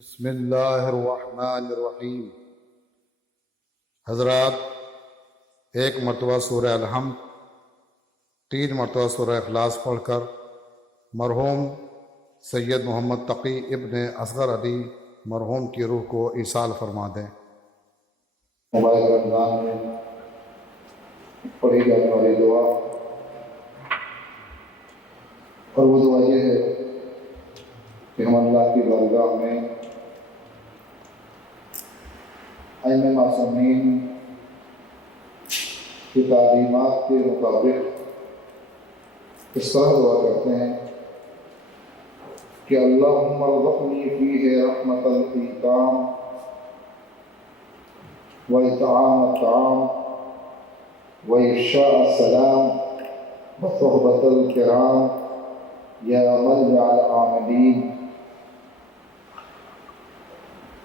بسم اللہ الرحمن الرحیم۔ حضرات، ایک مرتبہ سورہ الحمد، 3 مرتبہ سورہ اخلاص پڑھ کر مرحوم سید محمد تقی ابن اصغر علی مرحوم کی روح کو ایصال فرما دیں۔ مبارک رمضان میں پڑھی جانے والی دعا، اور وہ دعا یہ ہے کہ ہم اللہ کی بارگاہ میں ائمہ معصومین کی تعلیمات کے مطابق اس طرح دعا کرتے ہیں کہ اللہم ارزقنی فیہ رحمت الایتام وإطعام الطعام وإفشاء السلام وصحبة الكرام یا ملجأ العاملین۔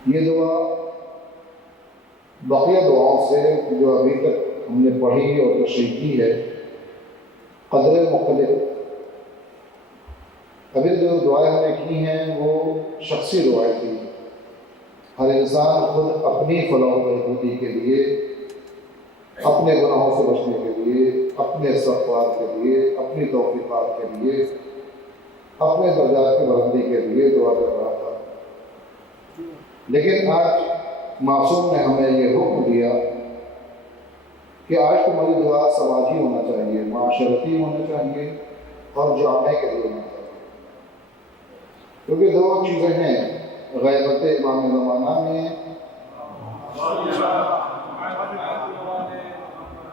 یہ دعا بقیہ دعاؤں سے جو ابھی تک ہم نے پڑھی اور تشریح کی ہے قدر مختلف۔ ابھی جو دعائیں ہم نے کی ہیں وہ شخصی دعائیں تھیں، ہر انسان خود اپنی فلاح و بہبودی کے لیے، اپنے گناہوں سے بچنے کے لیے، اپنے استغفار کے لیے، اپنی توفیقات کے لیے، اپنے درجات کی بلندی کے لیے دعا کر رہا تھا۔ لیکن آج معصوم نے ہمیں یہ حکم دیا کہ آج تمہاری دعا سماجی ہونا چاہیے، معاشرتی ہونا چاہیے اور جامع کے لیے ہونا چاہیے، کیونکہ دو چیزیں ہیں غیبت امام زمانہ میں۔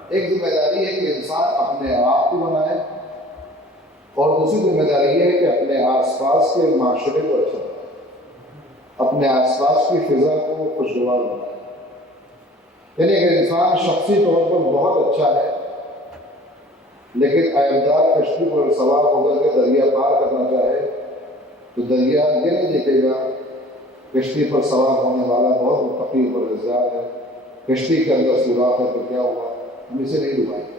ایک ذمہ داری ہے کہ انسان اپنے آپ کو بنائے، اور دوسری ذمہ داری یہ ہے کہ اپنے آس پاس کے معاشرے کو اچھا بنائے، اپنے آس پاس کی فضا کو خوشگوار بنائے۔ یعنی اگر انسان شخصی طور پر بہت اچھا ہے لیکن عیبدار کشتی پر سوار ہو کر کے دریا پار کرنا چاہے تو دریا یہ نہیں دیکھے گا کشتی پر سوار ہونے والا بہت متقی اور پرہیزگار ہے، کشتی کے اندر سوراخ ہے تو کیا ہوا، ہم اسے نہیں ڈبائیں گے۔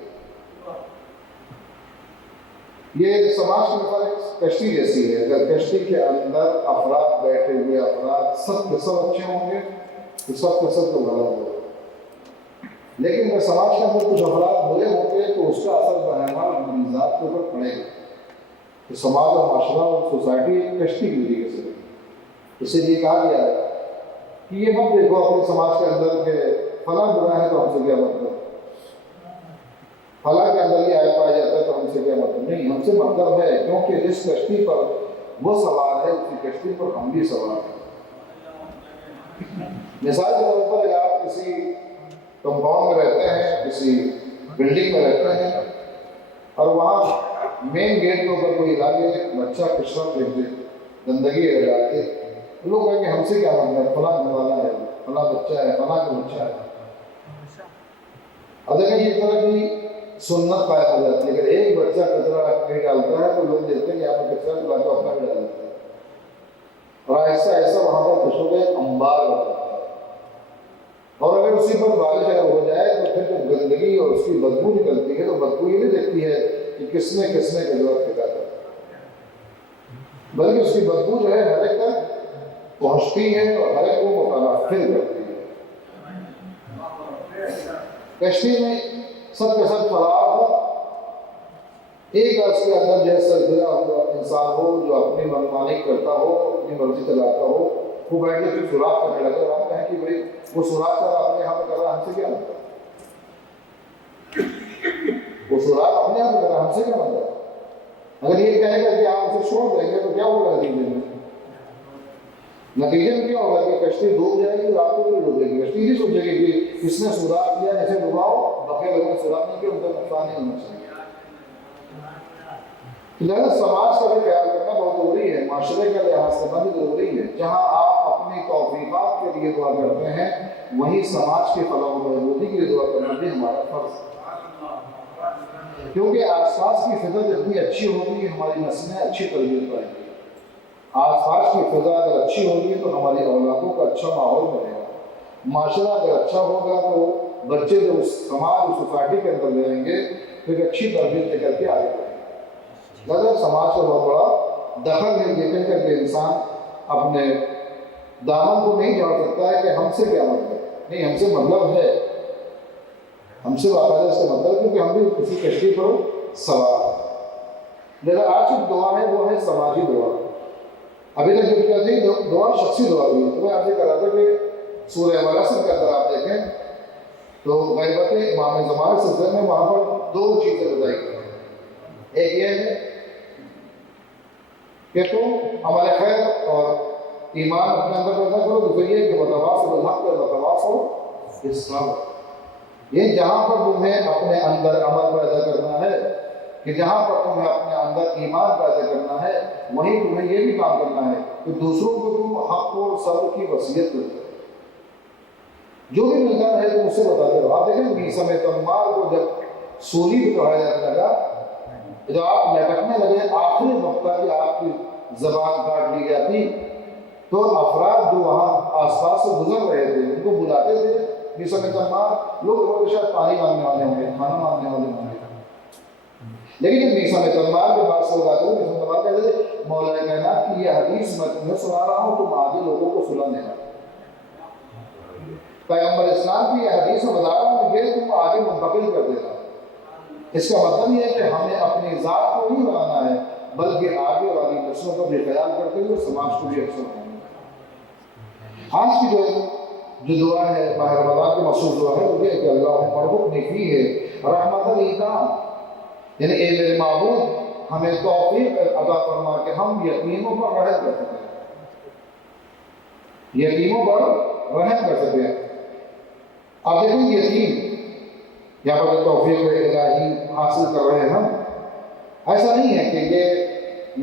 یہ سماج کی مثال کشتی جیسی ہے، اگر کشتی کے اندر افراد بیٹھے ہوئے افراد سب کے سب اچھے ہوں گے تو سب کے سب تو غلط ہوگا، لیکن اگر سماج کے اندر کچھ افراد برے ہوں گے تو اس کا اثر بہرحال ہماری ذات کے اوپر پڑے گا۔ تو سماج اور معاشرہ اور سوسائٹی ایک کشتی کی طریقے سے ہے۔ اسی لیے کہا گیا ہے کہ یہ مت دیکھو اپنے سماج کے اندر کہ فلاں برا ہے تو ہم سے کیا مطلب، فلاں کے اندر یہ عیب پایا جاتا ہے تو ہم سے کیا مطلب، نہیں، ہم سے مطلب ہے کیونکہ جس کشتی پر وہ سوار ہے اسی کشتی پر ہم بھی سوار ہیں۔ مثال کے طور پر اگر آپ کسی کمپاؤنڈ میں رہتے ہیں، کسی بلڈنگ میں رہتے ہیں، اور وہاں مین گیٹ کے اوپر کوئی لاگے بچہ کچرا پھینک دے، گندگی رہ جاتی ہے، لوگ کہیں گے ہم سے کیا مطلب، فلاں گھر والا ہے، فلاں بچہ ہے، فلاں کا بچہ ہے۔ اب دیکھیں یہ طرح کی سنت قائم ہو جاتی ہے، اگر ایک بچہ کچرا نہیں ڈالتا ہے تو لوگ دیکھتے ہیں کہ آپ نے کچرا تو لاکر اپنا بھی ڈال دیتا ہے، اور ایسا ایسا وہاں پر کچروں کا انبار ہو جاتا ہے۔ اور اگر اسی پر بارش اگر ہو جائے تو پھر جب گندگی اور اس کی بدبو نکلتی ہے تو بدبو یہ نہیں دیکھتی ہے کہ کس نے کچرا پھینکا تھا، بلکہ اس کی بدبو جو ہے ہر ایک تک پہنچتی ہے اور ہر ایک کو متنفر کرتی ہے۔ کشتی میں سب کے سب فرار ہو، ایک اس کے اندر جو ہے سرگرا ہوا انسان ہو جو اپنی منمانی کرتا ہو، اپنی مرضی چلاتا ہو، وہ بیٹھ کے پھر سوراخ کرنے لگے، اور ہم کہیں کہ بھائی وہ سوراخ کر اپنے یہاں پہ کر رہا، ہم سے کیا مطلب، وہ سوراخ اپنے یہاں پہ کر رہا، ہم سے کیا مطلب۔ اگر یہ کہے گا کہ آپ اسے چھوڑ دیں گے تو کیا ہوگا نتیجے میں، نتیجے میں کیا ہوگا کہ کشتی ڈوب جائے گی اور آپ کو بھی ڈوبے گی۔ کشتی نہیں سوچے گی کہ اس نے سوراخ کیا اسے ڈباؤ، بقیہ لوگوں نے سوراخ نہیں کیا، ان کا نقصان نہیں ہونا چاہیے۔ لہذا سماج کا بھی خیال کرنا بہت ضروری ہے، معاشرے کا لحاظ کرنا بھی ضروری ہے۔ جہاں آپ اپنی توفیقات کے لیے دعا کرتے ہیں وہیں سماج کے فلاح و بہبودی کے لیے دعا کرنا بھی ہمارا فرض ہے، کیونکہ آس پاس کی فضا جتنی اچھی ہوگی ہماری نسلیں اچھی تربیت پائیں گی۔ آس پاس کی فضا اگر اچھی ہوگی تو ہماری اولادوں کا اچھا ماحول بنے گا، معاشرہ اگر اچھا ہوگا تو بچے جو اس سماج اور سوسائٹی کے اندر رہیں گے تو ایک اچھی تربیت لے کر کے آگے بڑھیں گے۔ لہذا سماج کا بہت بڑا دخل ہے یہ کہہ کر کے انسان اپنے دامن کو نہیں جھاڑ سکتا ہے کہ ہم سے کیا مطلب نہیں، ہم سے مطلب ہے، ہم سے باقاعدہ اس کا مطلب، کیونکہ ہم بھی کسی کشتی پر سوار ہیں۔ لیکن آج کی دعا ہے وہ ہے سماجی دعا۔ ابھی تک جو کیا تھی دعا شخصی دعا بھی ہے، تو میں آپ سے کہہ رہا تھا کہ سورہ ورث کے اندر آپ دیکھیں تو غیبت امام زمان سلسلے میں وہاں پر دو چیزیں بتائی گئی ہیں۔ ایک یہ ہے کہ تم عمل خیر اور ایمان اپنے اندر پیدا کرو، دوسری یہ کہ وتواصوا بالحق وتواصوا بالصبر۔ یہ جہاں پر تمہیں اپنے اندر عمل پیدا کرنا ہے، کہ جہاں پر تمہیں اپنے اندر ایمان پیدا کرنا ہے، وہیں تمہیں یہ بھی کام کرنا ہے کہ دوسروں کو تم حق اور صبر کی وصیت کرو۔ جو بھی ملتا ہے تم اسے بتاتے رہو۔ آپ دیکھیں میثم تمار کو جب سولی پہ چڑھایا جانے لگا، جب آپ لٹکنے لگے، آخری وقت تک کہ آپ کی زبان کاٹ لی جاتی، تو افراد جو وہاں آس پاس سے گزر رہے تھے ان کو بلاتے تھے میثم تمار، لوگ شاید پانی مانگنے والے ہوں گے، کھانا مانگنے والے ہوں گے، لیکن جب میثم تمار کے پاس سے لوگ آتے تھے، میثم تمار کہتے تھے مولا کائنات کی یہ حدیث میں تمہیں سنا رہا ہوں، تم آگے لوگوں کو سنا دینا۔ پیغمبر اسلام کی یہ حدیث میں بتا رہا ہوں کہ یہ تم آگے منتقل کر دینا۔ اس کا مطلب یہ ہے کہ ہمیں اپنی ذات کو نہیں بنانا ہے، بلکہ آگے والی نسلوں کا بھی خیال کرتے ہوئے سماج کو بھی اکثر کرنا ہے۔ آج کی جو دعا ہے ماہ رمضان کی مخصوص دعا ہے وہ یہ کہ اللہ ارزقنی فیہ رحمۃ الایتام، یعنی اے میرے معبود ہمیں توفیق عطا فرما کہ ہم یتیموں پر رحم کر سکیں، یتیموں پر رحم کر سکیں۔ اب دیکھیں یتیم یہاں پر توفیق الہی حاصل کر رہے ہیں ہم، ایسا نہیں ہے کہ یہ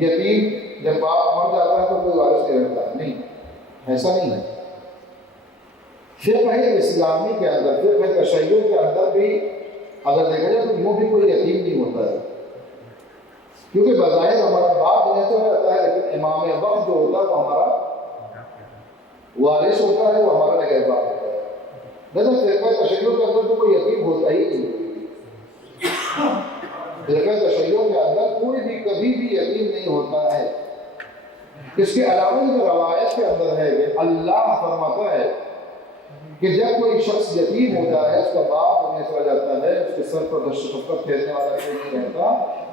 یتیم جب باپ مر جاتا ہے تو کوئی وارث نہیں رہتا ہے، نہیں، ایسا نہیں ہے۔ فقہ اسلامی کے اندر، فقہ تشیع کے اندر بھی اگر دیکھا جائے تو یوں بھی کوئی یتیم نہیں ہوتا ہے، کیونکہ بظاہر ہمارا باپ دنیا سے رہتا ہے، لیکن امام وقت جو ہوتا ہے وہ ہمارا وارث ہوتا ہے، وہ ہمارا نگہبان ہوتا ہے۔ لیکن فرقہ تشیع کے اندر تو کوئی یتیم ہوتا ہی نہیں۔ فرقہ تشیع کے اندر کوئی بھی کبھی بھی یتیم نہیں ہوتا ہے۔ اس کے علاوہ جو روایت کے اندر ہے کہ اللہ فرماتا ہے کہ جب کوئی شخص یتیم ہوتا ہے، اس کا باپ دنیا سے چلا جاتا ہے، اس کے سر پر دست شفقت پھیرنے والا کوئی نہیں رہتا،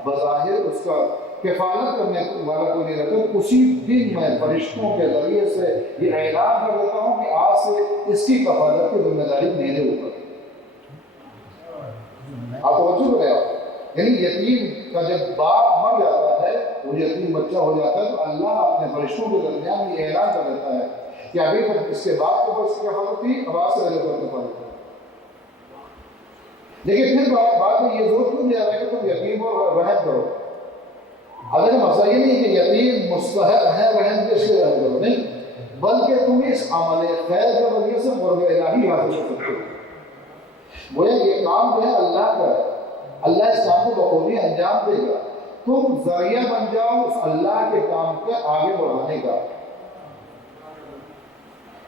بظاہر اس کا کفالت کرنے والا کوئی نہیں رہتا، اسی دن میں فرشتوں کے ذریعے سے یہ اعلان کر دیتا ہوں کہ آج سے اس کی کفالت کی ذمہ داری میرے اوپر۔ آپ توجہ کریں آپ، یعنی یتیم کا جب باپ مر جاتا ہے، وہ یتیم بچہ ہو جاتا ہے، تو اللہ اپنے فرشتوں کے درمیان یہ اعلان کر دیتا ہے کہ ابھی تک اس کے باپ کے اوپر اس کی کفالت تھی، اب آج سے میرے اوپر کفالت ہے۔ لیکن پھر بعد میں یہ زور کیوں دیا ہے کہ تم یتیم پر رحم کرو؟ اگر مسئلہ یہ نہیں کہ یتیم مستحق ہے رحم کے، اس لیے رحم کرو، نہیں، بلکہ تم اس عمل خیر کے ذریعے سے قرب الہی حاصل کر سکتے ہو۔ وہ یہ کام جو ہے اللہ کا ہے، اللہ اس کام کو بخوبی انجام دے گا، تم ذریعہ بن جاؤ اس اللہ کے کام کے آگے بڑھانے کا،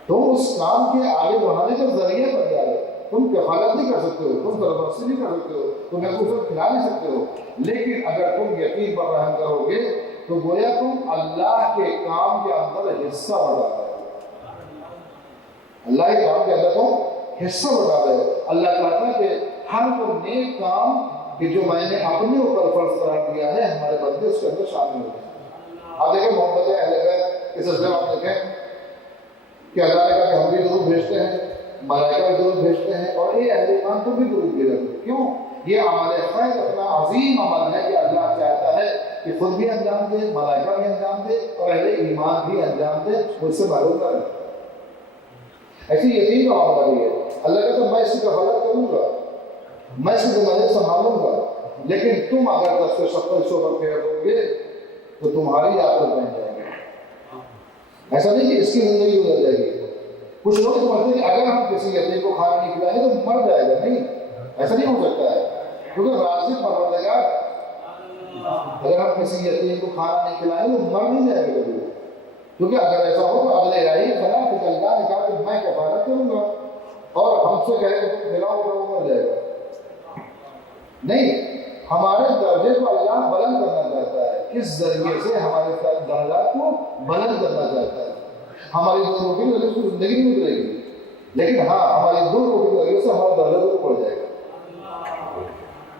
تم اس کام کے آگے بڑھانے کا ذریعہ بن جائے۔ تم کفالت نہیں کر سکتے ہو، تم سرپرستی نہیں کر سکتے ہو، تم ایک دوسرے کو کھلا نہیں سکتے ہو، لیکن اگر تم یتیم پر رحم کرو گے تو گویا تم اللہ کے کام کے اندر حصہ بڑھا رہے ہو، اللہ کے کام کے اندر تم حصہ بڑھا رہے ہو۔ اللہ چاہتا ہے کہ ہر وہ نیک کام کہ جو میں نے اپنے اوپر فرض قرار دیا ہے، ہمارے بندے اس کے اندر شامل ہو جائیں۔ آپ دیکھیں محبت اہل بیت کے سلسلے میں آپ دیکھیں کہ اللہ نے کہا کہ ہم بھی درود بھیجتے ہیں، ملائکہ بھی درود بھیجتے ہیں، اور یہ اہل ایمان تم بھی درود بھیجتے ہیں۔ کیوں؟ یہ عمل خیر اتنا عظیم عمل ہے کہ اللہ چاہتا ہے کہ خود بھی انجام دے، ملائکہ بھی انجام دے، اور اہل ایمان بھی انجام دے، مجھ سے معلوم نہ رہے۔ ایسی یتیم کا معاملہ بھی ہے، اللہ کہتا ہے میں اس کی کفالت کروں گا، میں اس کی ذمہ داری سنبھالوں گا، لیکن تم اگر دست شفقت پر پھیر دو گے تو تمہاری عادت بن جائے گی۔ ایسا نہیں کہ اس کی زندگی گزر جائے گی۔ کچھ لوگ سمجھتے ہیں کہ اگر ہم کسی یتیم کو کھانا نہیں کھلائیں گے تو مر جائے گا، نہیں، ایسا نہیں ہو سکتا ہے، کیونکہ رازق پروردگار، اگر ہم کسی یتیم کو کھانا نہیں کھلائیں گے تو مر نہیں جائے گا کبھی، کیونکہ اگر ایسا ہو تو اگلے الہی خلا کہ اللہ نے کہا کہ میں کفالت کروں گا، اور ہم سے کہے کہ تم کھلاؤ تو وہ مر جائے گا، نہیں، ہمارے درجے کو اللہ بلند کرنا چاہتا ہے، کس ذریعے سے ہمارے درجات کو بلند کرنا چاہتا ہے۔ ہماری 2 روٹی کی وجہ سے زندگی نہیں گزرے گی، لیکن ہاں ہماری 2 روٹی کی وجہ سے ہمارا درجہ ضرور بڑھ جائے گا،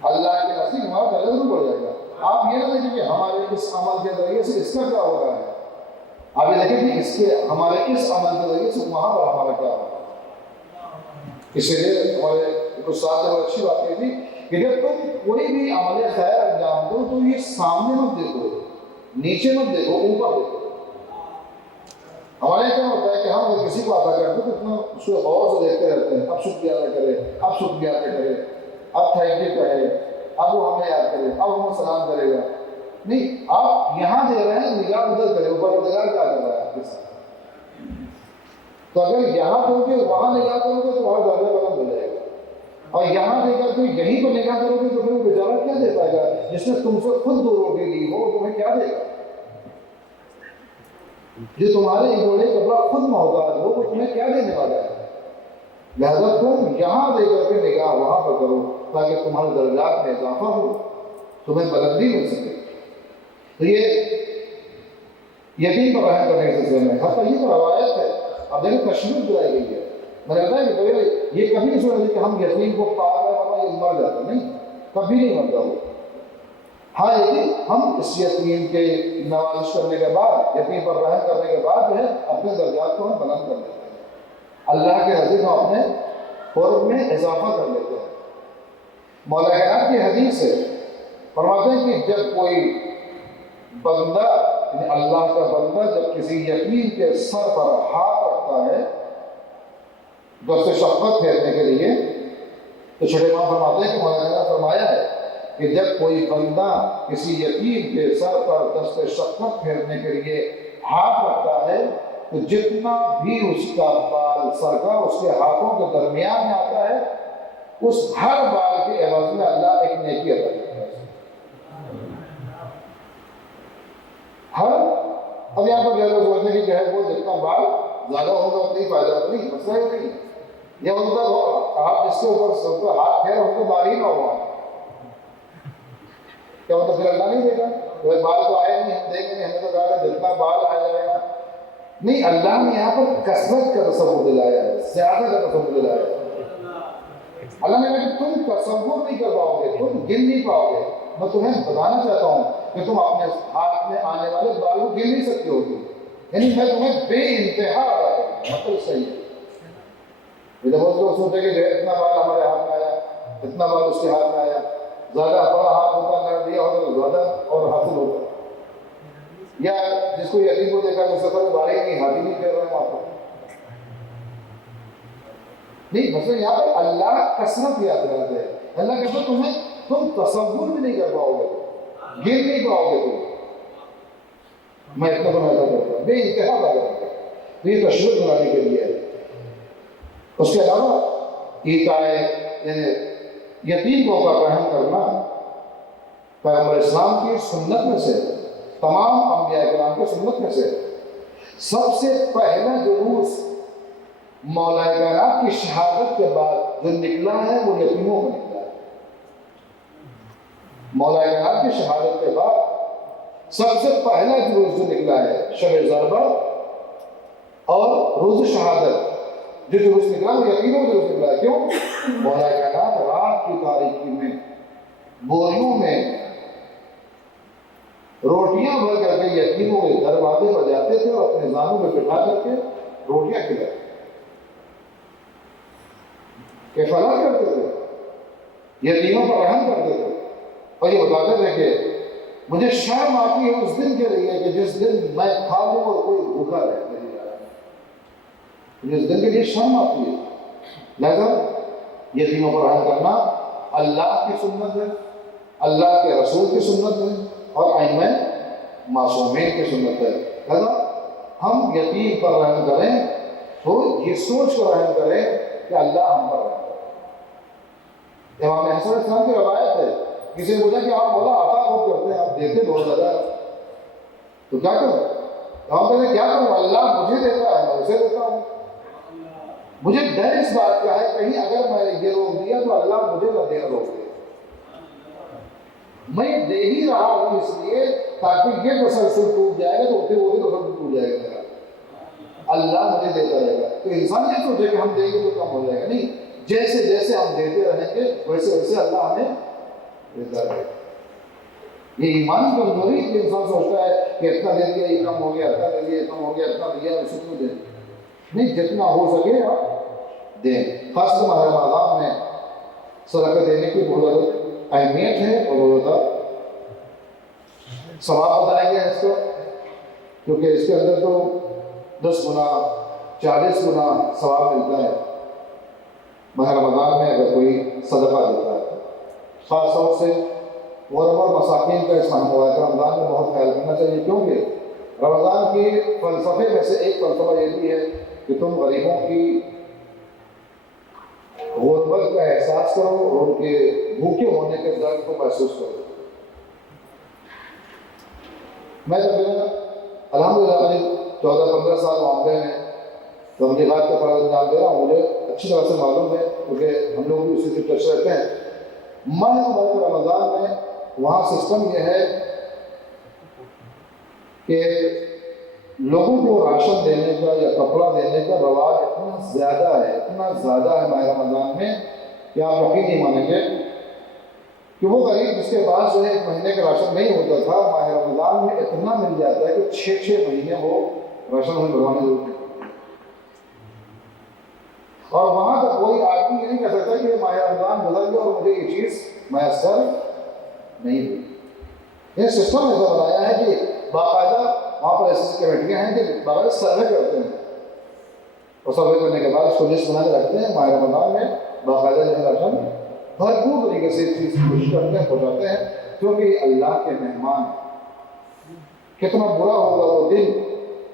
اللہ کے نزدیک ہمارا درجہ ضرور بڑھ جائے گا۔ آپ یہ نہ دیکھیں کہ ہمارے اس عمل کے ذریعے سے اس کا کیا ہو رہا ہے، آپ یہ دیکھیں کہ اس کے ہمارے اس عمل کے ذریعے سے وہاں پر ہمارا کیا ہو رہا ہے۔ اسی لیے ہمارے ایک استاد نے بہت اچھی بات کہی تھی کہ جب تم کوئی بھی عمل خیر انجام دو تو یہ سامنے مت دیکھو، نیچے مت دیکھو، اوپر دیکھو۔ ہمارے کیا ہوتا ہے کہ ہم اگر کسی کو عطا کرتے تو اتنا اس کو غور سے دیکھتے رہتے ہیں، اب شکریہ ادا کرے، اب شکریہ ادا کرے، اب تھینک یو کہے، اب وہ ہمیں یاد کرے، اب ہمیں سلام کرے گا۔ نہیں، آپ یہاں دے رہے ہیں، نگاہ ادھر کرے، اوپر نگاہ کیا کر رہا ہے آپ کے ساتھ۔ تو اگر یہاں دو گے وہاں نگاہ کرو گے تو وہاں درجہ بلند ہو جائے گا، اور یہاں دے کر کے یہیں پر نگاہ کرو گے تو پھر وہ بیچارہ کیا دے پائے گا؟ جس نے تم سے خود 2 روٹی لی ہو تمہیں کیا دے گا؟ جو تمہارے جوڑے کپڑا خود محتاج ہو وہ تمہیں کیا دینے والا ہے؟ لہذا تم یہاں دے کر کے نگاہ وہاں پر کرو تاکہ تمہارے درجات میں اضافہ ہو، تمہیں بلندی مل سکے۔ تو یہ یتیم پر رحم کرنے کے سلسلے میں حتیٰ یہ تو روایت ہے، اب دیکھیں تشریف دلائی گئی ہے۔ میں نے بتایا کہ کبھی یہ کبھی نہیں سنا کہ ہم یتیم کو پال رہے ورنہ یہ مر جاتا، نہیں، کبھی نہیں مرتا وہ۔ ہاں لیکن ہم اس یتیم کے نوازش کرنے کے بعد، یتیم پر رحم کرنے کے بعد جو ہے اپنے درجات کو ہم بلند کر لیتے ہیں، اللہ کے نزدیک ہم اپنے قرب میں اضافہ کر لیتے ہیں۔ مولا کائنات کی حدیث ہے، فرماتے ہیں کہ جب کوئی بندہ یعنی اللہ کا بندہ جب کسی یتیم کے سر پر ہاتھ رکھتا ہے دست شفقت پھیرنے کے لیے، تو چھوٹے ماں فرماتے ہیں کہ مولانا نے فرمایا ہے کہ جب کوئی بندہ کسی یتیم کے سر پر دست شفقت پھیرنے کے لیے ہاتھ رکھتا ہے تو جتنا بھی اس کا بال سر کا اس کے ہاتھوں کے درمیان میں آتا ہے، اس ہر بال کے عوض میں اللہ ایک نیکی عطا کرتا ہے۔ اب یہاں پر لوگ سمجھتے ہیں کہ جو ہے وہ جتنا بال زیادہ ہوگا اتنا ہی فائدہ، نہیں، مسئلہ ہی نہیں، یہ مطلب آپ جس کے اوپر سر پر ہاتھ پھیر اس کو بال ہی نہ ہوا، کیا مطلب پھر اللہ نہیں دے گا؟ وہ بال تو آئے نہیں، ہم دیں گے نہیں، ہمیں تو کہا کہ جتنا بال آ جائے گا، نہیں، اللہ نے یہاں پر کثرت کا تصور دلایا ہے، زیادہ کا تصور دلایا ہے۔ اللہ نے کہا کہ تم تصور نہیں کر پاؤ گے، تم گن نہیں پاؤ گے، میں تمہیں بتانا چاہتا ہوں کہ تم اپنے ہاتھ میں آنے والے بال کو گن نہیں سکتے ہو، یعنی میں تمہیں بے انتہا عطا کروں گا۔ مطلب صحیح ہے۔ جب بہت لوگ سوچتے کہ جو ہے اتنا بال ہمارے ہاتھ میں آیا، اتنا بال اس کے ہاتھ میں آیا، زیادہ بڑا ہاتھ ہوتا کر دیا ہوتا تو زیادہ اور حاصل ہوتا، یا جس کو یتیم کو دیکھا کہ سفر میں بال ہی نہیں، ہاتھ ہی نہیں پھیر رہے ہیں وہاں پر، نہیں، مطلب یہاں پر اللہ کثرت یاد رہتا ہے۔ اللہ کہتا ہے تم تصور بھی نہیں کر پاؤ گے، گر نہیں پاؤ گے تم، میں اتنا تمہیں ادا کرتا ہوں، بے انتہا ادا کرتا ہوں۔ تو یہ تشویش بنانے کے لیے ہے۔ اس کے علاوہ ایتائے یعنی یتیم کو پر رحم کرنا پیغمبر اسلام کی سنت میں سے، تمام انبیاء کرام کی سنت میں سے سب سے پہلا جلوس مولا کائنات کی شہادت کے بعد جو نکلا ہے وہ یتیموں کو نکلا ہے۔ مولا کائنات کی شہادت کے بعد سب سے پہلا جلوس جو نکلا ہے شب ضربہ اور روز شہادت، جو جلوس نکلا وہ یتیموں کا جلوس نکلا ہے۔ کیوں؟ مولا کائنات رات کی تاریکی میں بوریوں میں روٹیاں بھر کر کے یتیموں کے دروازے پر جاتے تھے اور اپنے زانوں میں بٹھا کر کے روٹیاں کھلاتے تھے، کفالت کرتے تھے، یتیموں پر رحم کرتے تھے، اور یہ بتاتے تھے کہ مجھے شرم آتی ہے اس دن کے لیے کہ جس دن میں کھا لوں اور کوئی بھوکا رہے، مجھے اس دن کے لیے شرم آتی ہے۔ لہذا یتیموں پر رحم کرنا اللہ کی سنت ہے، اللہ کے رسول کی سنت ہے اور ائمہ معصومین کی سنت ہے۔ لہذا ہم یتیم پر رحم کریں تو یہ سوچ کر رحم کریں کہ اللہ ہم پر رحم کرے۔ امام حسن علیہ السلام کی روایت ہے، کسی نے پوچھا کہ آپ مولا عطا بہت کرتے ہیں، آپ دیتے بہت زیادہ، تو کیا کروں؟ امام کہتے ہیں کیا کروں، اللہ مجھے دیتا ہے میں اسے دیتا ہوں، مجھے ڈر اس بات کا ہے کہیں اگر میں نے یہ روک دیا تو اللہ مجھے نہ دینا روک دے، میں دے ہی رہا ہوں اس لیے تاکہ یہ تسلسل ٹوٹ جائے گا تو پھر وہ بھی تسلسل ٹوٹ جائے گا میرا۔ اللہ مجھے دیتا رہے گا. تو انسان یہ سوچے کہ ہم دیں گے تو کم ہو جائے گا، نہیں، جیسے جیسے ہم دیتے رہیں گے ویسے ویسے اللہ ہمیں دیتا رہے گا. یہ ایمان کی کمزوری کہ انسان سوچتا ہے کہ اتنا دے دیا یہ کم ہو گیا، اتنا دے دیا یہ کم ہو گیا، اتنا دیا اسے کیوں دیں. نہیں، جتنا ہو سکے آپ دیں. خاص طور ماہ رمضان میں صدقہ دینے کی بہت زیادہ اہمیت ہے اور بہت زیادہ ثواب بتایا گیا ہے اس کو، کیونکہ اس کے اندر تو 10 گنا 40 گنا ثواب ملتا ہے ماہ رمضان میں اگر کوئی صدقہ دیتا ہے. خاص طور سے غربا اور مساکین کا اس ماہ مبارک رمضان میں بہت خیال کرنا چاہیے، کیونکہ رمضان کے فلسفے میں سے ایک فلسفہ یہ بھی ہے کہ تم غریبوں کی غربت کا احساس کرو اور ان کے بھوکے ہونے کے درد کو محسوس کرو. میں جب الحمدللہ 14-15 سال معاملے میں تبلیغات کا فرض انجام دے رہا ہوں، مجھے اچھی طرح سے معلوم ہے کیونکہ ہم لوگ بھی اسی سے ٹچ رہتے ہیں. ماہ مبارک رمضان میں وہاں سسٹم یہ ہے کہ لوگوں کو راشن دینے کا یا کپڑا دینے کا رواج اتنا زیادہ ہے ماہ رمضان میں کہ آپ یقین نہیں مانیں گے کہ وہ غریب جس کے پاس جو ہے 1 مہینے کا راشن نہیں ہوتا تھا، ماہ رمضان میں اتنا مل جاتا ہے کہ 6 مہینے وہ راشن میں بھروانے ضرورت ہے. اور وہاں تک کوئی آدمی یہ نہیں کہہ سکتا کہ ماہ رمضان گزر گیا اور مجھے یہ چیز میسر نہیں ہوئی. یہ سسٹم ایسا بنایا ہے کہ باقاعدہ وہاں پر ایسی کمیٹیاں ہیں کہ باقاعدہ سروے کرتے ہیں اور سروے کرنے کے بعد اس کو لسٹ بنا کے رکھتے ہیں. ماہ رمضان میں باقاعدہ جو ہے راشن بھرپور طریقے سے اس چیز کی کوشش کرتے ہیں، پہنچاتے ہیں، کیونکہ یہ اللہ کے مہمان. کتنا برا ہوگا وہ دن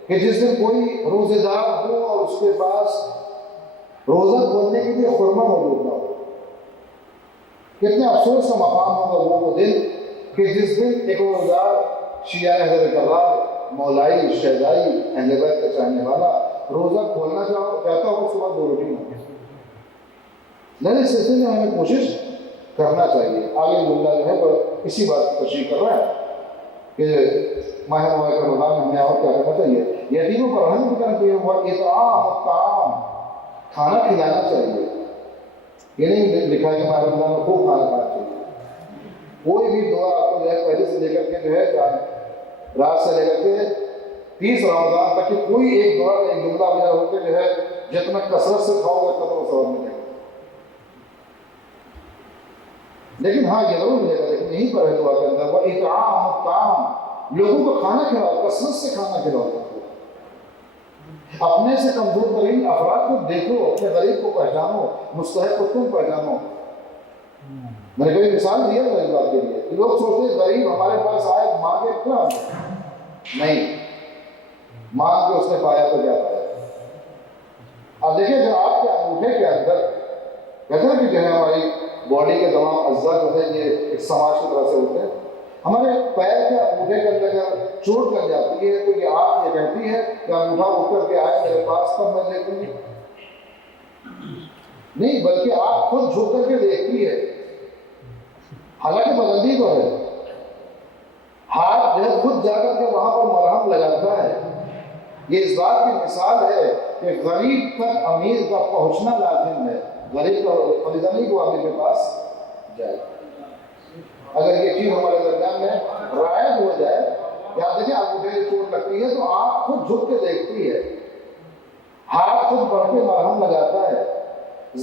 کہ جس دن کوئی روزے دار ہو اور اس کے پاس روزہ کھولنے کے لیے خرما موجود نہ ہو. کتنے افسوس کا مقام ہوگا وہ دن کہ جس دن ایک روزدار شیعہ حضرت کرار مولائی شہدائی اہل بیت کا چاہنے والا روزہ کھولنا چاہتا ہو صبح 2 روٹی مانگے. لیکن اس سلسلے میں ہمیں کوشش کرنا چاہیے. آگے جملہ جو ہے وہ اسی بات کی تشریح کر رہا ہے کہ ماہ مبارک رمضان میں ہمیں اور کیا کرنا چاہیے. یتیموں پر رحم کرنا چاہیے، وہ اطعام الطعام، کھانا کھلانا چاہیے. یہ نہیں لکھا ہے کہ ماہ رمضان میں خوب کھانا کھانا چاہیے. کوئی بھی دعا آپ کو جو ہے پہلے سے لے کر کے جو ہے رات سے لے کر کے 30 رمضان تک کی کوئی ایک دعا کا ایک جملہ بنا ہو کے جو ہے جتنا کثرت سے کھاؤ گے اتنا تو ثواب ملے گا. لیکن ہاں یہ ضرور ملے گا، لیکن یہیں پر ہے دعا کے اندر وہ اطعام الطعام، لوگوں کو کھانا کھلاؤ، کثرت سے کھانا کھلاؤ. اپنے سے کمزور ترین افراد کو دیکھو، اپنے غریب کو پہچانو، مستحق کو تم پہچانو. میں نے کبھی مثال دیا تھا اس بات کے لیے کہ لوگ سوچتے ہیں غریب ہمارے پاس آئے مانگے کیا، نہیں، مانگ کے اس نے پایا تو کیا پایا. اب دیکھیں جو آپ کے انگوٹھے کے اندر کہتے ہیں کہ جو ہے ہماری باڈی کے تمام اجزاء جو ہے یہ ایک سماج کی طرح سے ہوتے ہیں. ہمارے پیر کے انگوٹھے کے اندر اگر چوٹ لگ جاتی ہے تو یہ آپ یہ کہتی ہے کہ انگوٹھا اٹھ کر کے آئے میرے پاس تب میں دیکھوں گی، نہیں، بلکہ آپ خود جھک کر کے دیکھتی ہے. حالانکہ بلندی تو ہے، ہاتھ جو ہے خود جا کر کے وہاں پر مرہم لگاتا ہے. یہ اس بات کی مثال ہے کہ غریب تک امیر کا پہنچنا لازم ہے. غریب کا فریضہ نہیں کو امیر کے پاس جائے. اگر یہ چیز ہمارے درمیان میں رائج ہو جائے کہ آپ دیکھیں آپ کو چوٹ لگتی ہے تو آپ خود جھک کے دیکھتی ہے، ہاتھ خود بڑھ کے مرہم لگاتا ہے،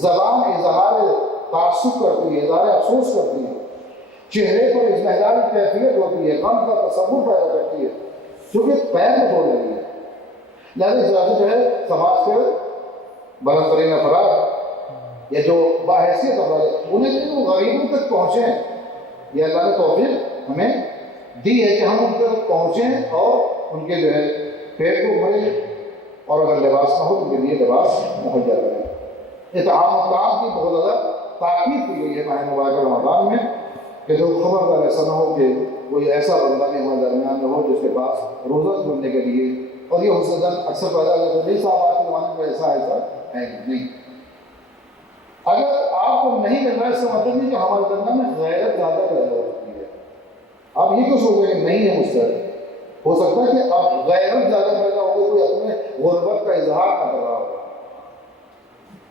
زبان اظہار تعصب کرتی ہے، اظہار افسوس کرتی ہے، چہرے پر اظہار کیفیت ہوتی ہے، غم کا تصور پیدا کرتی ہے، کیونکہ پیر میں چھوڑ لگی ہے. لہذا اس وجہ جو ہے سماج کے بلند ترین افراد یا جو باحیثیت افراد انہیں بھی وہ غریبوں تک پہنچیں. یہ اللہ نے توفیق ہمیں دی ہے کہ ہم ان تک پہنچیں اور ان کے جو ہے پیٹ کو بھریں، اور اگر لباس نہ ہو تو ان کے لیے لباس مہیا کریں. اطعام الطعام کی بہت زیادہ تاکید کی گئی ہے ماہ مبارک رمضان میں کہ جو خبردار ایسا نہ ہو کہ کوئی ایسا بندہ نہیں ہمارے درمیان میں ہو جس کے پاس روزہ کھولنے کے لیے، اور یہ حسن زن اکثر پیدا ہوتا ہے. نہیں صاحب آج کے زمانے میں ایسا ہے نہیں. اگر آپ کو نہیں مل رہا ہے اس کا مطلب نہیں کہ ہمارے درمیان میں غیرت زیادہ پیدا ہو سکتی ہے. آپ یہ کیوں سوچیں کہ نہیں ہے مجھ سے، ہو سکتا ہے کہ اب غیرت زیادہ پیدا ہو گئی، کوئی اپنے غربت کا اظہار نہ کر رہا ہوگا.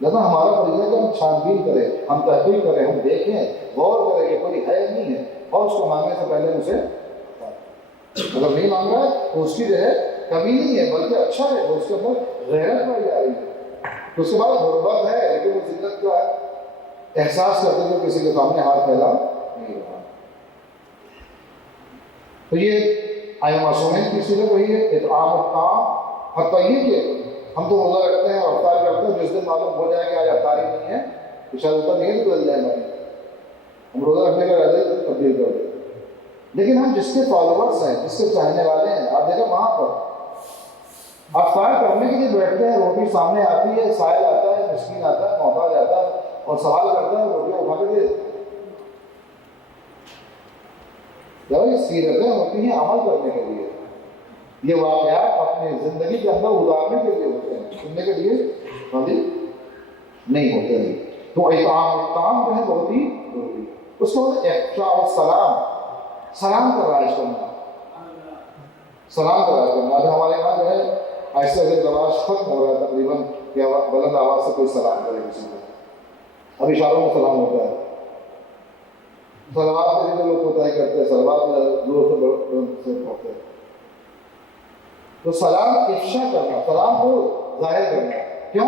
لہٰذا ہمارا فریضہ ہے کہ ہم چھان بین کریں، ہم تحقیق کریں، ہم دیکھیں، غور کریں کہ کوئی ہے نہیں ہے، اور اس کو مانگنے سے پہلے اسے اگر نہیں مانگ رہا ہے تو اس کی جو ہے کمی نہیں ہے بلکہ اچھا ہے، وہ اس کے اوپر غیرت پائی جا رہی ہے. تو اس کے بعد غربت ہے لیکن وہ ذلت کا احساس کرتے ہوئے کسی کے سامنے ہاتھ پھیلا نہیں رہا. تو یہ آئے معصومین کی صورت وہی ہے، اطعام الطعام، حتیٰ یہ کہ ہم تو روزہ رکھتے ہیں اور افطار کرتے ہیں، جس دن معلوم ہو جائے کہ آج افطاری نہیں ہے تو شاید اتنا نہیں بدل جائے ہماری، ہم روزہ رکھنے کا ارادہ ہی تبدیل کر دیں. لیکن ہم جس کے فالوورس ہیں، جس کے چاہنے والے ہیں، آپ دیکھیں وہاں پر افطار کرنے کے لیے بیٹھتے ہیں، روٹی سامنے آتی ہے، سائل آتا ہے، مسکین آتا ہے، محتاج آتا ہے اور سوال کرتا ہے، روٹیاں اٹھا کے دے دیتے ہیں. یہ سیرتیں ہوتی ہیں عمل کرنے کے لیے، یہ واقعات اپنی زندگی کے اندر اتارنے کے لیے ہوتے ہیں، سننے کے لیے نہیں ہوتے ہیں. تو اطعام جو ہے بہت ہی ضروری ہے. اس کے بعد افشاء السلام، سلام کا رائج کرنا، سلام کا رائج کرنا. ابھی ہمارے یہاں جو ہے ایسے ایسے رواج ختم ہو رہا ہے تقریباً کہ بلند آواز سے کوئی سلام کرے کسی کو. اب اشاروں میں سلام ہوتا ہے، سلوات میں بھی لوگ کوتاہی کرتے ہیں، سلوات میں زور سے پڑھتے ہیں. تو سلام افشا کرنا، سلام کو ظاہر کرنا. کیوں؟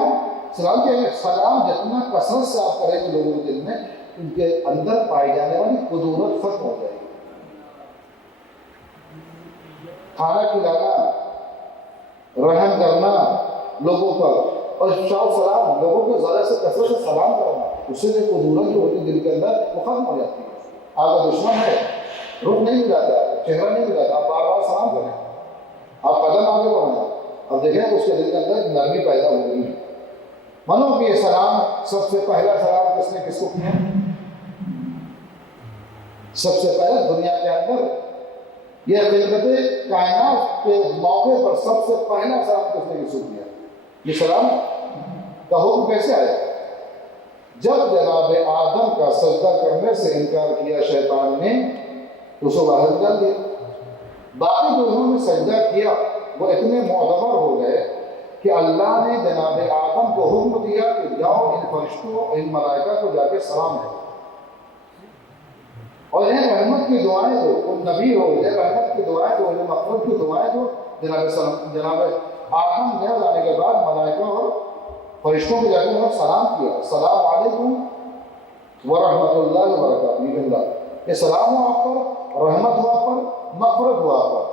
سلام کیا ہے؟ سلام جتنا کثرت سے آپ کریں گے لوگوں کے دل میں، ان کے اندر پائی جانے والی قدورت ختم ہو جائے گی. کھانا کھلانا، رحم کرنا لوگوں پر، اور افشاء السلام، لوگوں کو زیادہ سے کثرت سے سلام کرنا، اس سے جو قدورت جو ہوتی ہے دل کے اندر وہ ختم ہو جاتی ہے. آپ کا دشمن ہے، رخ نہیں ملاتا، چہرہ نہیں ملاتا، آپ بار بار سلام کریں، آپ قدم آگے بڑھائیں، اب دیکھیں اس کے دل کے اندر نرمی پیدا ہو گئی. مانو کہ یہ سلام، سب سے پہلا سلام کس نے کس کو کیا؟ سب سے پہلے دنیا کے اندر یہ خلقت کائنات کے موقع پر سب سے پہلا سلام کس نے کس کو کیا؟ یہ سلام کا حکم کیسے آیا؟ جب جناب آدم کا سجدہ کرنے سے انکار کیا شیطان نے تو اس کو باہر نکال دیا. باقی جو انہوں نے سجدہ کیا وہ اتنے معتبر ہو گئے کہ اللہ نے جناب آدم کو حکم دیا کہ جاؤ ان فرشتوں ان ملائکہ کو جا کے سلام ہے، اور انہیں رحمت کی دعائیں دو. ان نبی ہو انہیں رحمت کی دعائیں دو، انہیں مغفرت کی دعائیں دو. جناب آدم گھر جانے کے بعد ملائکہ اور فرشتوں کو جا کے انہوں نے سلام کیا، السلام علیکم ورحمۃ اللہ وبرکاتہ. یہ سلام ہو آپ پر، رحمت ہو آپ پر، مغفرت ہو آپ پر.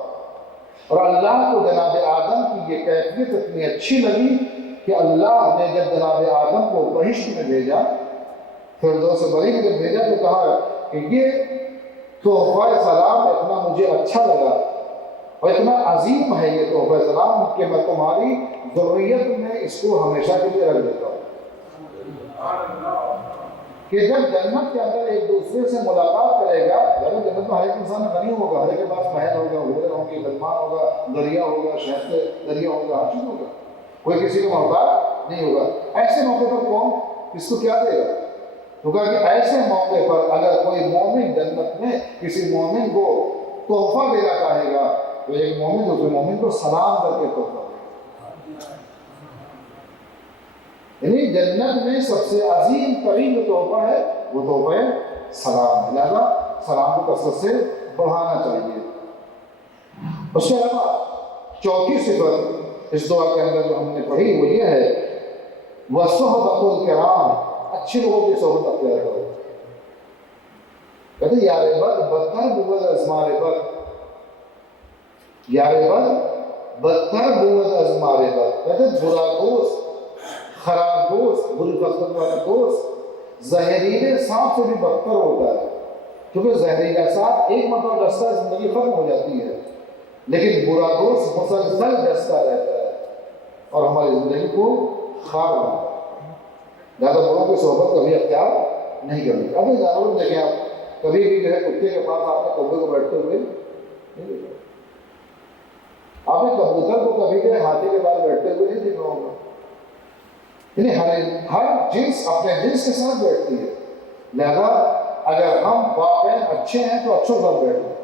اور اللہ کو جناب آدم کی یہ کیفیت اتنی اچھی لگی کہ اللہ نے جب جناب آدم کو بہشت میں بھیجا، فردوس بری میں جب بھیجا تو کہا کہ یہ تحفہ سلام اتنا مجھے اچھا لگا اور اتنا عظیم ہے یہ تحفہ سلام کہ میں تمہاری ذریت میں اس کو ہمیشہ کے لیے رکھ دیتا ہوں. کہ جب جنت کے اندر ایک دوسرے سے ملاقات کرے گا، جنت میں ہر ایک انسان غنی ہوگا، ہر ایک کے پاس محل ہوگا، حوریں ہوں گی، غلمان ہوگا، دریا ہوگا، شہد سے دریا ہوگا، ہر چیز ہوگا، کوئی کسی کو محتاج نہیں ہوگا. ایسے موقع پر کون اس کو کیا دے گا؟ تو کہا کہ ایسے موقع پر اگر کوئی مومن جنت میں کسی مومن کو تحفہ دینا چاہے گا تو ایک مومن دوسرے مومن کو سلام کر کے تحفہ دے گا. یعنی جنت میں سب سے عظیم ترین جو تحفہ ہے وہ تحفہ سلام ہے. لہذا سلام کو کثرت سے بڑھانا چاہیے. اس کے علاوہ چوتھی صفت اس دعا کے اندر جو ہم نے پڑھی وہ یہ ہے وَصُحْبَةُ الْكِرَامِ، اچھے لوگوں کی صحبت اختیار کرو. کہتے یار بد بدتر بود از مار بد، یار بد بدتر بود از مار بد. کہتے برا دوست، خراب دوست، بری خصلت والا دوست زہریلے سانپ سے بھی بدتر ہوتا ہے. کیونکہ زہریلا سانپ ایک مرتبہ ڈستا ہے زندگی ختم ہو جاتی ہے، لیکن برا دوست مسلسل ڈستا رہتا ہے اور ہماری زندگی کو خراب بناتا ہے. زیادہ بروں کی صحبت کبھی اختیار نہیں کرنی. ابھی جانور دیکھیں آپ، کبھی بھی جو ہے کتے کے پاس آپ نے کبوتر کو بیٹھتے ہوئے نہیں دیکھا. آپ نے کبوتر کو کبھی جو ہے ہاتھی کے پاس بیٹھتے ہوئے نہیں دیکھا ہوگا. یعنی ہر جنس اپنے جنس کے ساتھ بیٹھتی ہے. لہذا اگر ہم واقعی اچھے ہیں تو اچھوں کے ساتھ بیٹھیں.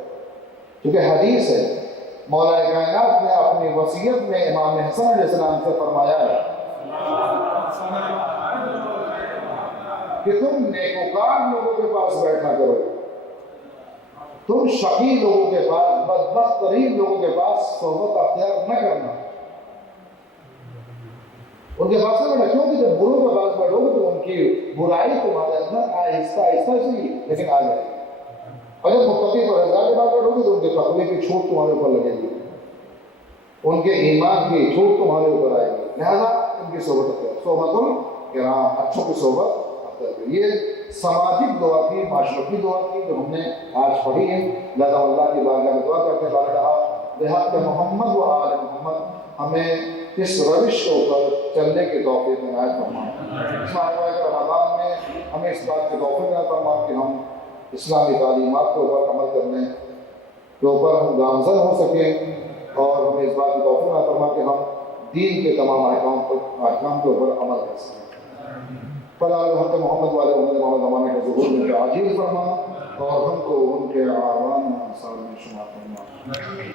کیونکہ حدیث ہے مولا کائنات نے اپنی وصیت میں امام حسن علیہ السلام سے فرمایا ہے کہ تم نیکوکار لوگوں کے پاس بیٹھا کرو، تم شقی لوگوں کے پاس، بدبخت ترین لوگوں کے پاس صحبت اختیار نہ کرنا، ان کے پاس نہ بیٹھنا، کیونکہ جب بروں کے پاس بیٹھو گے تو ان کی برائی تمہارے اندر آہستہ آہستہ سی لیکن آ جائے گی، اور جب متقی پرہیزگار کے پاس بیٹھو گے تو ان کے تقوی کی چھوٹ تمہارے اوپر لگے گی، ان کے ایمان کی چھوٹ تمہارے اوپر آئے گی، لہذا ان کی صحبت اختیار، صحبت الکرام، اچھوں کی صحبت اختیار۔ یہ سماجک دعا کی، معاشرتی دعا کی جو ہم نے آج پڑھی ہے، لہذا اللہ کی بارگاہ میں دعا کرتے ہیں، اللہ بحق محمد و آل محمد ہمیں اس روش کے اوپر چلنے کی توفیق عنایت فرما۔ اس ماہ رمضان میں ہمیں اس بات کی توفیق عنایت فرما کہ ہم اسلامی تعلیمات کے اوپر عمل کرنے کے اوپر ہم گامزن ہو سکیں، اور ہمیں اس بات کی توفیق عنایت فرما کہ ہم دین کے تمام احکام کے اوپر عمل کر سکیں۔ فلا حق محمد والے محمد زمانے کا ظہور میں عاجل فرما، اور ہم کو ان کے اعوان میں انصار میں شمار فرما۔